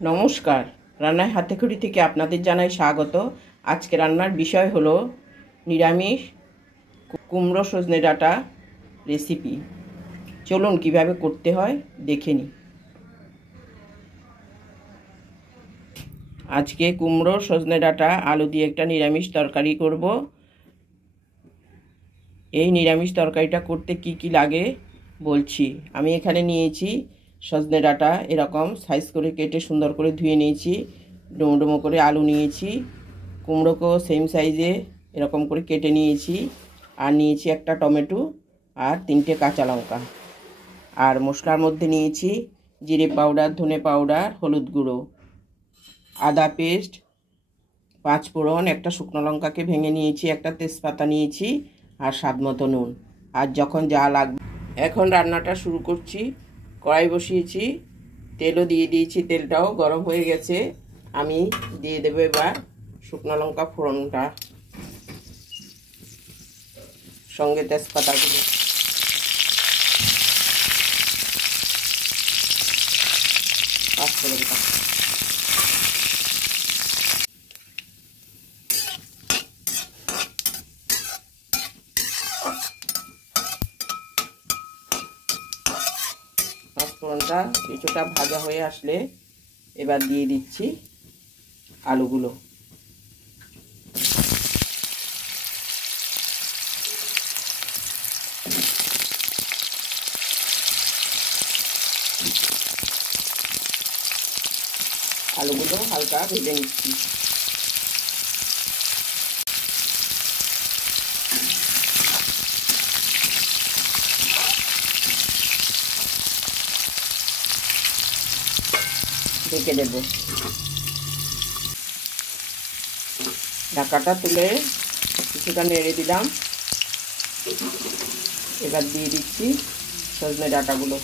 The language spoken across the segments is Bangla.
নমস্কার, রান্নার হাতেখড়ি থেকে আপনাদের জানাই স্বাগত। আজকে রান্নার বিষয় হলো নিরামিষ কুমড়ো সজনে ডাঁটা রেসিপি। চলুন কিভাবে করতে হয় দেখে নিই। আজকে কুমড়ো সজনে ডাঁটা আলু দিয়ে একটা নিরামিষ তরকারি করব। এই নিরামিষ তরকারিটা করতে কি কি লাগে বলছি। আমি এখানে নিয়েছি সজনে ডাঁটা, এরকম সাইজ করে কেটে সুন্দর করে ধুয়ে নিয়েছি। ডুমো ডুমো করে আলু নিয়েছি, কুমড়োকেও সেম সাইজে এরকম করে কেটে নিয়েছি। আর নিয়েছি একটা টমেটো আর 3টে কাঁচা লঙ্কা। আর মশলার মধ্যে নিয়েছি জিরে পাউডার, ধনে পাউডার, হলুদ গুঁড়ো, আদা পেস্ট, 5 ফোড়ন, একটা শুকনো লঙ্কাকে ভেঙে নিয়েছি, একটা তেজপাতা নিয়েছি আর স্বাদ মতো নুন। আর যখন যা লাগবে। এখন রান্নাটা শুরু করছি। কড়াই বসিয়েছি, তেলও দিয়ে দিয়েছি, তেলটাও গরম হয়ে গেছে। আমি দিয়ে দেবো এবার শুকনো লঙ্কা ফোড়নটা, সঙ্গে তেজপাতাগুলো। পাঁচফোড়নটা পাঁচফোড়নটা কিছুটা ভাজা হয়ে আসলে এবার দিয়ে দিচ্ছি আলুগুলো। আলুগুলো হালকা ভেজে নিচ্ছি। ঢেকে দেব। ঢাকাটা তুলে কিছুটা নেড়ে দিলাম। এবার দিয়ে দিচ্ছি সজনে ডাঁটাগুলো।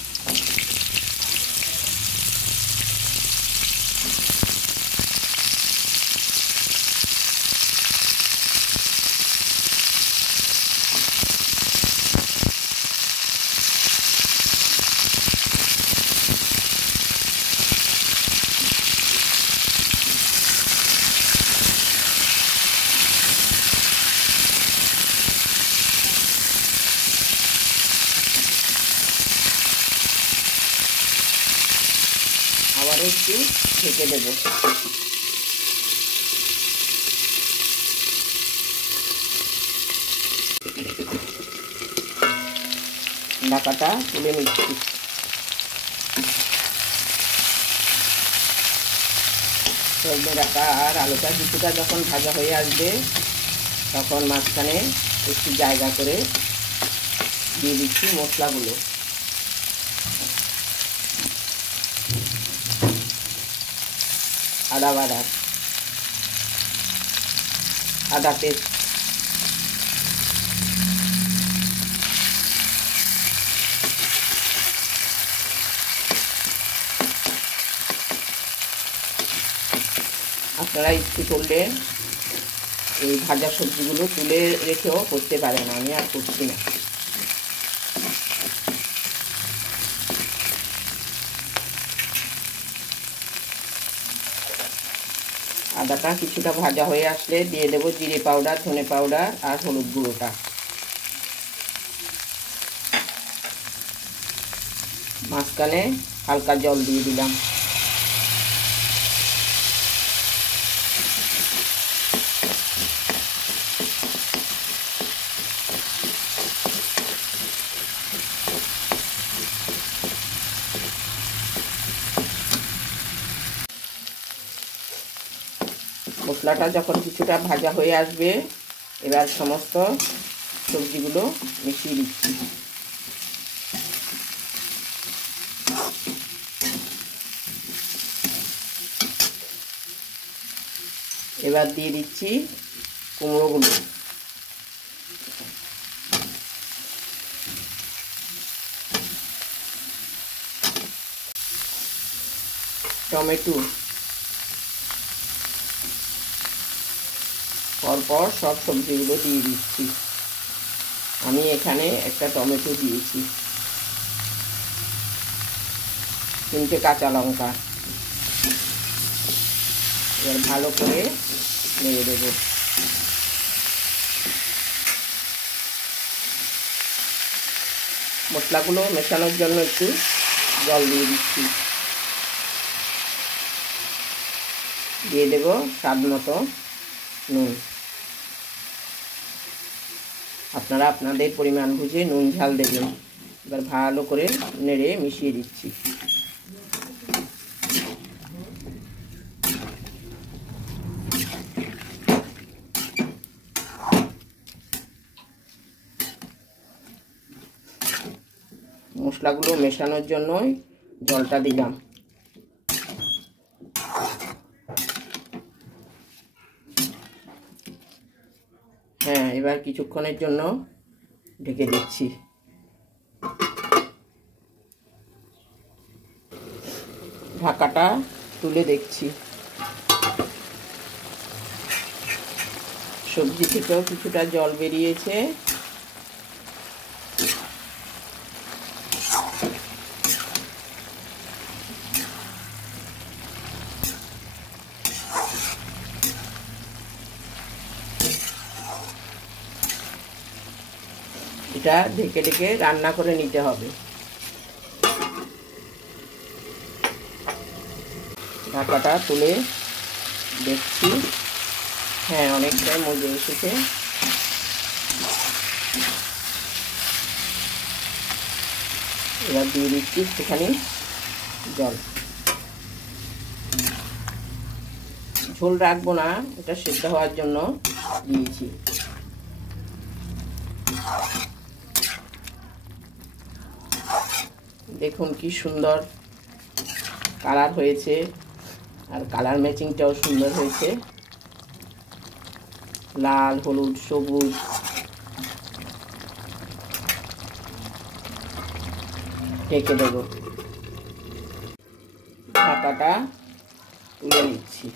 আবার একটু ঢেকে দেব। ঢাকাটা তুলে নিচ্ছি। সজনে ডাঁটা আর আলুটা কিছুটা যখন ভাজা হয়ে আসবে তখন মাঝখানে একটু জায়গা করে দিয়ে দিচ্ছি মশলাগুলো। আদা বাটা, আদা পেস্ট, আপনারা ইচ্ছে করলে এই ভাজা সবজিগুলো তুলে রেখেও করতে পারেন, আমি আর করছি না। আদাটা কিছুটা ভাজা হয়ে আসলে দিয়ে দেবো জিরে পাউডার, ধনে পাউডার আর হলুদ গুঁড়োটা। মাঝখানে হালকা জল দিয়ে দিলাম। মশলাটা যখন কিছুটা ভাজা হয়ে আসবে এবার সমস্ত সবজিগুলো মিশিয়ে দিচ্ছি। এবার দিয়ে দিচ্ছি কুমড়োগুলো। টমেটো, পরপর সব সবজিগুলো দিয়ে দিচ্ছি। আমি এখানে একটা টমেটো দিয়েছি, 3টে কাঁচা লঙ্কা, এবার ভালো করে নেড়ে দেবো। মশলাগুলো মেশানোর জন্য একটু জল দিয়ে দিচ্ছি। দিয়ে দেব স্বাদ মতো নুন। আপনারা আপনাদের পরিমাণ বুঝে নুন ঝাল দেবেন। এবার ভালো করে নেড়ে মিশিয়ে দিচ্ছি। মশলাগুলো মেশানোর জন্যই জলটা দিলাম। হ্যাঁ, এবার কিছুক্ষণের জন্য ঢেকে দিচ্ছি। ঢাকাটা তুলে দেখছি। সবজি থেকেও কিছুটা জল বেরিয়েছে। এটা ঢেকে ঢেকে রান্না করে নিতে হবে। ঢাকাটা তুলে দেখছি। হ্যাঁ, অনেকটাই মজে এসেছে। এবার দিয়ে দিচ্ছি একটুখানি জল। ঝোল রাখবো না, এটা সেদ্ধ হওয়ার জন্য দিয়েছি। দেখুন কি সুন্দর কালার হয়েছে, আর কালার ম্যাচিংটাও সুন্দর হয়েছে। লাল, হলুদ, সবুজ। ঢেকে দেব। ঢাকাটা তুলে নিচ্ছি।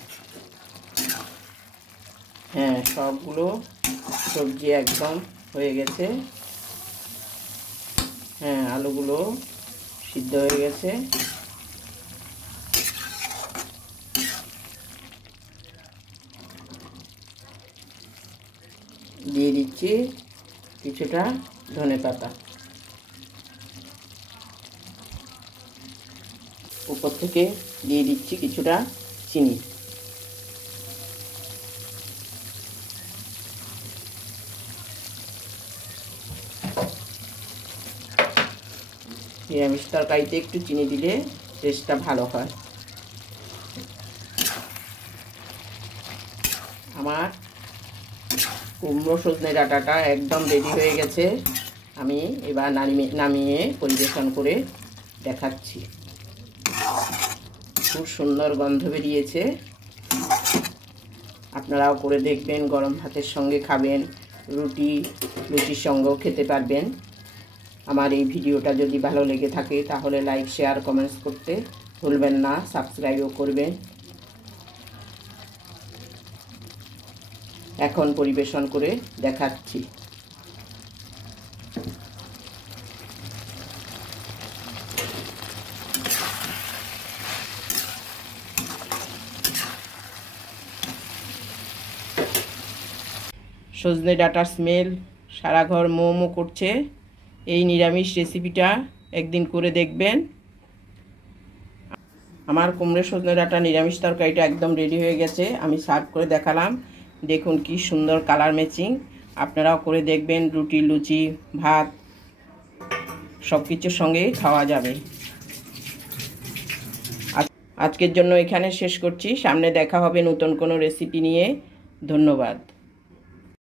হ্যাঁ, সবগুলো সবজি একদম হয়ে গেছে। হ্যাঁ, আলুগুলো সিদ্ধ হয়ে গেছে। দিয়ে দিচ্ছি কিছুটা ধনেপাতা। উপর থেকে দিয়ে দিচ্ছি কিছুটা চিনি। নিরামিষ তরকারিতে একটু চিনি দিলে টেস্টটা ভালো হয়। আমার কুমড়ো সজনে ডাঁটাটা একদম রেডি হয়ে গেছে। আমি এবার নামিয়ে পরিবেশন করে দেখাচ্ছি। খুব সুন্দর গন্ধ বেরিয়েছে। আপনারাও করে দেখবেন, গরম ভাতের সঙ্গে খাবেন, রুটির সঙ্গেও খেতে পারবেন। আমার এই ভিডিওটা যদি ভালো লেগে থাকে তাহলে লাইক, শেয়ার, কমেন্টস করতে ভুলবেন না। সাবস্ক্রাইবও করবেন। এখন পরিবেশন করে দেখাচ্ছি। সজনে ডাঁটার স্মেল সারা ঘর মোমো করছে। এই নিরামিষ রেসিপিটা একদিন করে দেখবেন। আমার কুমড়ো সজনে ডাঁটা নিরামিষ তরকারিটা একদম রেডি হয়ে গেছে। আমি সার্ভ করে দেখালাম। দেখুন কি সুন্দর কালার ম্যাচিং। আপনারাও করে দেখবেন। রুটি, লুচি, ভাত সব কিছুর সঙ্গেই খাওয়া যাবে। আজকের জন্য এখানে শেষ করছি। সামনে দেখা হবে নতুন কোনো রেসিপি নিয়ে। ধন্যবাদ।